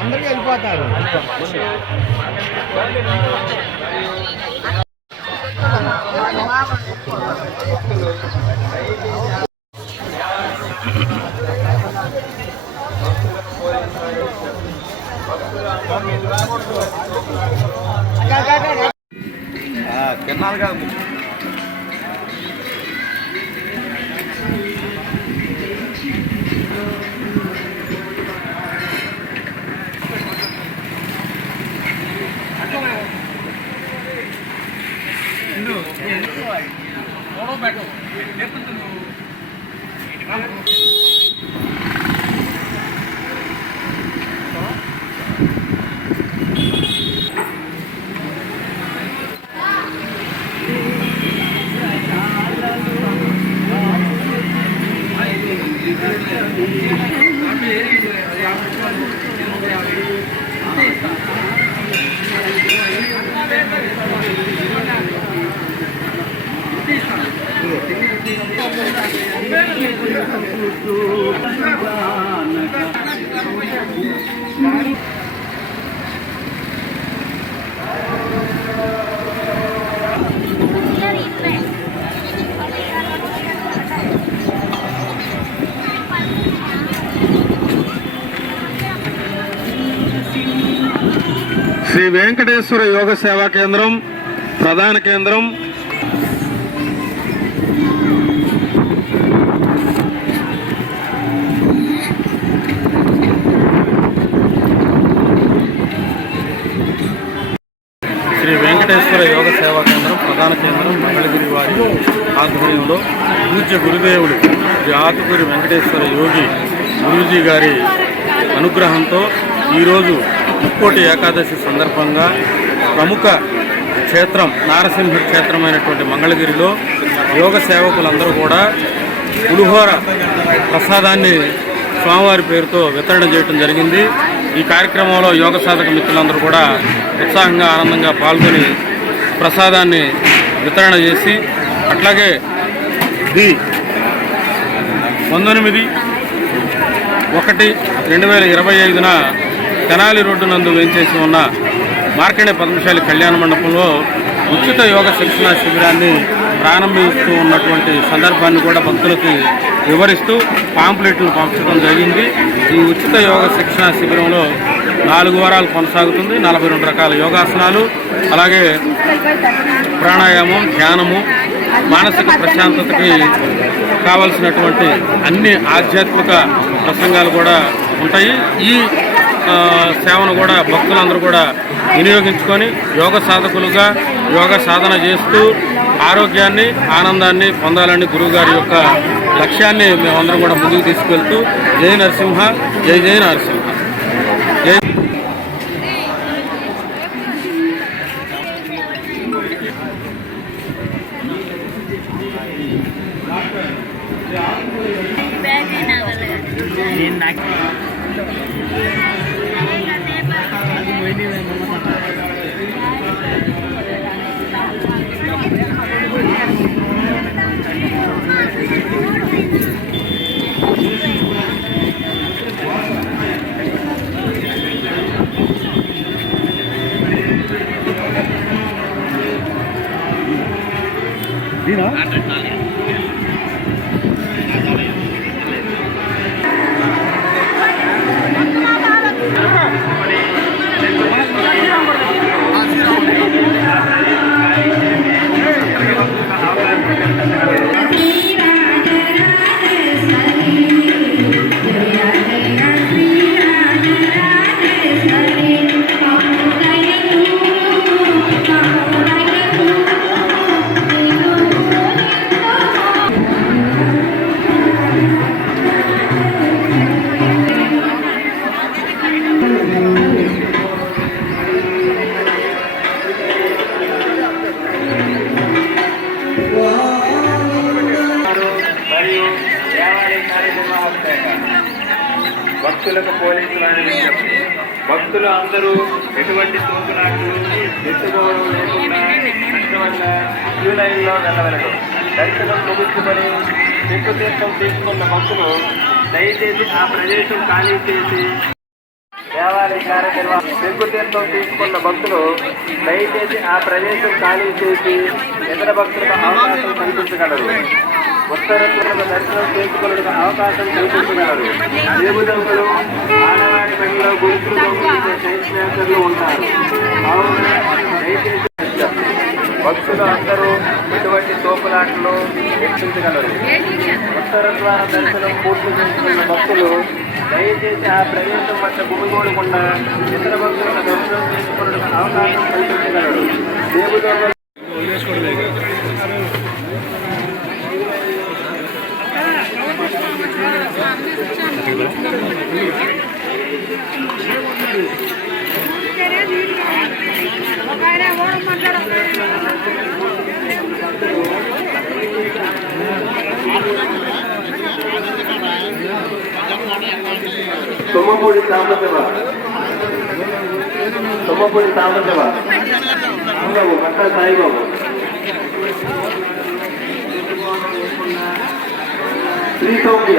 అందరికీ వెళ్ళిపోతారు. కెనాల్ కాదు శ్రీ వెంకటేశ్వర యోగ సేవా కేంద్రం ప్రధాన కేంద్రం శ్రీ వెంకటేశ్వర యోగ సేవా కేంద్రం ప్రధాన కేంద్రం మంగళగిరి వారి ఆధ్వర్యంలో పూజ్య గురుదేవుడు ఆతుకూరి వెంకటేశ్వర యోగి గురూజీ గారి అనుగ్రహంతో ఈరోజు ముక్కోటి ఏకాదశి సందర్భంగా ప్రముఖ క్షేత్రం నారసింహ క్షేత్రమైనటువంటి మంగళగిరిలో యోగ సేవకులందరూ కూడా పులిహోర ప్రసాదాన్ని స్వామివారి పేరుతో వితరణ చేయడం జరిగింది. ఈ కార్యక్రమంలో యోగ సాధక మిత్రులందరూ కూడా ఉత్సాహంగా ఆనందంగా పాల్గొని ప్రసాదాన్ని వితరణ చేసి అట్లాగే 19/1/2025 తెనాలి రోడ్డు నందు వేంచేసి ఉన్న మార్కండే పద్మశాలి కళ్యాణ మండపంలో ఉచిత యోగ శిక్షణ శిబిరాన్ని ప్రారంభిస్తూ ఉన్నటువంటి సందర్భాన్ని కూడా భక్తులకి వివరిస్తూ పాంప్లెట్లు పంచడం జరిగింది. ఈ ఉచిత యోగ శిక్షణ శిబిరంలో 4 వారాలు కొనసాగుతుంది. 42 రకాల యోగాసనాలు, అలాగే ప్రాణాయామం, ధ్యానము, మానసిక ప్రశాంతతకి కావలసినటువంటి అన్ని ఆధ్యాత్మిక ప్రసంగాలు కూడా ఉంటాయి. ఈ సేవను కూడా భక్తులందరూ కూడా వినియోగించుకొని యోగ సాధకులుగా యోగ సాధన చేస్తూ ఆరోగ్యాన్ని ఆనందాన్ని పొందాలని గురువుగారి యొక్క లక్ష్యాన్ని మేమందరం కూడా ముందుకు తీసుకెళ్తూ జై నరసింహ, జై జై నరసింహ, జై. భక్తులకు పోలీసు వారి విజ్ఞప్తి. భక్తులు అందరూ ఎటువంటి తోపులాట్లు ఎత్తుకోవడం లేకుండా కష్టపడ్డ క్యూ లైన్లో వెళ్ళవలెను. దర్శనం ముగించుకొని తీర్థం తీసుకున్న భక్తులు దయచేసి ఆ ప్రదేశం ఖాళీ చేసి దేవాలయ కార్యక్రమం తీర్థం తీసుకున్న భక్తులు దయచేసి ఆ ప్రదేశం ఖాళీ చేసి ఇతర భక్తులకు అవకాశం కల్పించగలరు. ఉత్తరత్తులకు దర్శనం చేసుకునేందుకు అవకాశం కల్పించగలరు. దేవుదంకులు ఆడవారి పనిలో గురుతులు దొంగలు ఉంటారు. దయచేసి భక్తులు అందరూ ఎటువంటి తోపులాటలు వీక్షించగలరు. ఉత్తర ద్వార దర్శనం పూర్తి చేసుకున్న భక్తులు దయచేసి ఆ ప్రదేశం వద్ద గుమిగూడకుండా ఇతర భక్తులకు దర్శనం చేసుకునేందుకు అవకాశం కల్పించగలరు. దేవుడు తుమ్మపూడి సాంబశివ బాబు పట్ట సాయిబాబు శ్రీ సౌఖ్య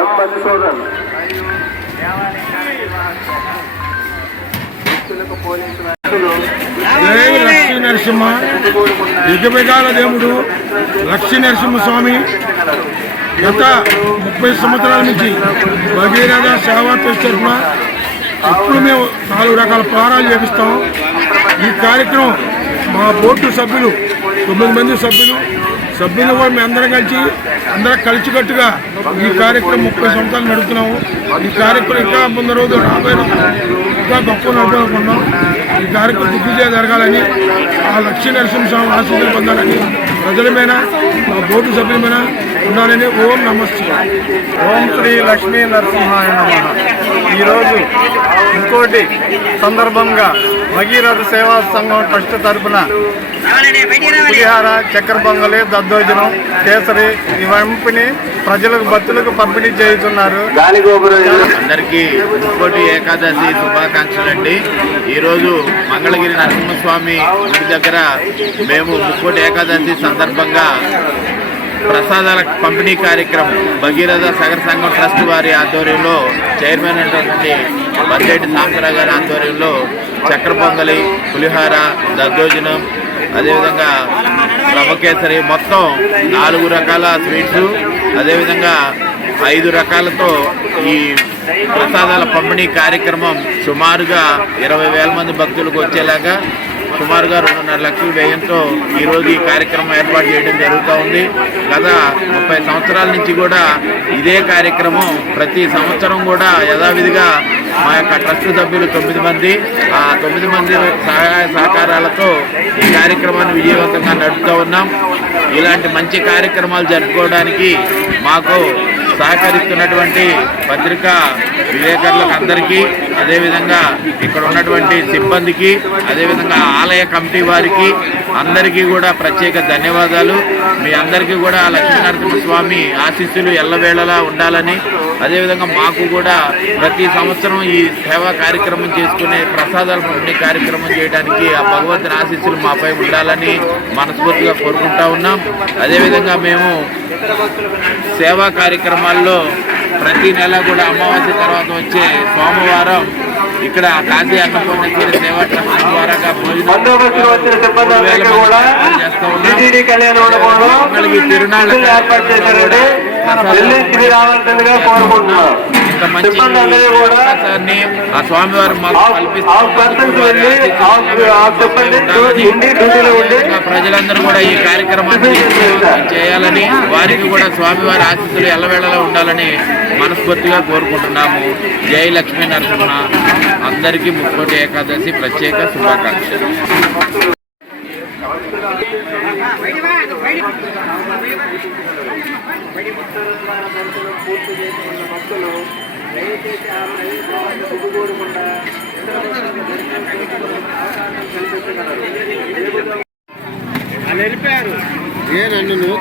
ఎం మధుసూదన్ లక్ష్మీ నరసింహ దిగ్గబెగాల దేవుడు లక్ష్మీ నరసింహస్వామి గత 30 సంవత్సరాల నుంచి భగీరథ సేవా ట్రస్ట్ తరఫున ఇప్పుడు మేము 4 రకాల పారాలు చేపిస్తాం. ఈ కార్యక్రమం మా బోర్డు సభ్యులు 9 మంది సభ్యులు కూడా మేము అందరం కలిసికట్టుగా ఈ కార్యక్రమం 30 సంవత్సరాలు నడుపుతున్నాము. ఈ కార్యక్రమం ఇంకా ముందు రోజు రాబోయే ఇంకా గొప్ప నడుపుకుంటున్నాం. ఈ కార్యక్రమం దిగ్విజయం జరగాలని ఆ లక్ష్మీ నరసింహస్వామి ఆశీస్సులు పొందాలని ప్రజల మీద మా బోర్డు సభ్యుల మీద ఉండాలని ఓం నమస్తే. ఓం శ్రీ లక్ష్మీ నరసింహాయ నమః. ఈరోజు ఇంకోటి సందర్భంగా భగీరథ సేవా సంఘం ట్రస్ట్ తరఫున పులిహార, చక్కెర పొంగలి, దద్దోజనం, కేసరి ఈ పంపిణీ ప్రజలకు భక్తులకు పంపిణీ చేస్తున్నారు. అందరికీ ముక్కోటి ఏకాదశి శుభాకాంక్షలు అండి. ఈరోజు మంగళగిరి నరసింహస్వామి గుడి దగ్గర మేము ముక్కోటి ఏకాదశి సందర్భంగా ప్రసాదాల పంపిణీ కార్యక్రమం భగీరథ సాగర సంఘం ట్రస్ట్ వారి ఆధ్వర్యంలో చైర్మన్ అయినటువంటి బడ్జెట్ సాంబరావు గారి ఆధ్వర్యంలో చక్కెర పొంగలి, పులిహార, దద్దోజనం, అదేవిధంగా రవ్వ కేసరి మొత్తం 4 రకాల స్వీట్స్, అదేవిధంగా 5 రకాలతో ఈ ప్రసాదాల పంపిణీ కార్యక్రమం సుమారుగా 20,000 మంది భక్తులకు వచ్చేలాగా సుమారుగా 2.5 లక్షల వ్యయంతో ఈరోజు ఈ కార్యక్రమం ఏర్పాటు చేయడం జరుగుతూ ఉంది. గత 30 సంవత్సరాల నుంచి కూడా ఇదే కార్యక్రమం ప్రతి సంవత్సరం కూడా యథావిధిగా మా యొక్క ట్రస్ట్ సభ్యులు 9 మంది, ఆ 9 మంది సహాయ సహకారాలతో ఈ కార్యక్రమాన్ని విజయవంతంగా నడుపుతూ ఉన్నాం. ఇలాంటి మంచి కార్యక్రమాలు జరుపుకోవడానికి మాకు సహకరిస్తున్నటువంటి పత్రికా విలేకరులకు అందరికీ, అదేవిధంగా ఇక్కడ ఉన్నటువంటి సిబ్బందికి, అదేవిధంగా ఆలయ కమిటీ వారికి అందరికీ కూడా ప్రత్యేక ధన్యవాదాలు. మీ అందరికీ కూడా లక్ష్మీనరసింహస్వామి ఆశీస్సులు ఎల్లవేళలా ఉండాలని, అదేవిధంగా మాకు కూడా ప్రతి సంవత్సరం ఈ సేవా కార్యక్రమం చేసుకునే ప్రసాదాల పంపిణీ కార్యక్రమం చేయడానికి ఆ భగవంతుని ఆశీస్సులు మాపై ఉండాలని మనస్ఫూర్తిగా కోరుకుంటా ఉన్నాం. అదేవిధంగా మేము సేవా కార్యక్రమాల్లో ప్రతి నెల కూడా అమావాస్య తర్వాత వచ్చే సోమవారం ఇక్కడ కాశీ అన్నపూర్ణేశ్వరి సేవా ట్రస్ట్ ద్వారా భోజనం తిరునాళ్ళ ఇంత మంచి అవకాశాన్ని ఆ స్వామివారు మాకు కల్పిస్తున్నారు. ప్రజలందరూ కూడా ఈ కార్యక్రమాన్ని చేయాలని, వారికి కూడా స్వామివారి ఆశీస్సులు ఎల్లవేళలా ఉండాలని మనస్ఫూర్తిగా కోరుకుంటున్నాము. జై లక్ష్మీ నరసింహ. అందరికీ ముక్కోటి ఏకాదశి ప్రత్యేక శుభాకాంక్షలు. నన్ను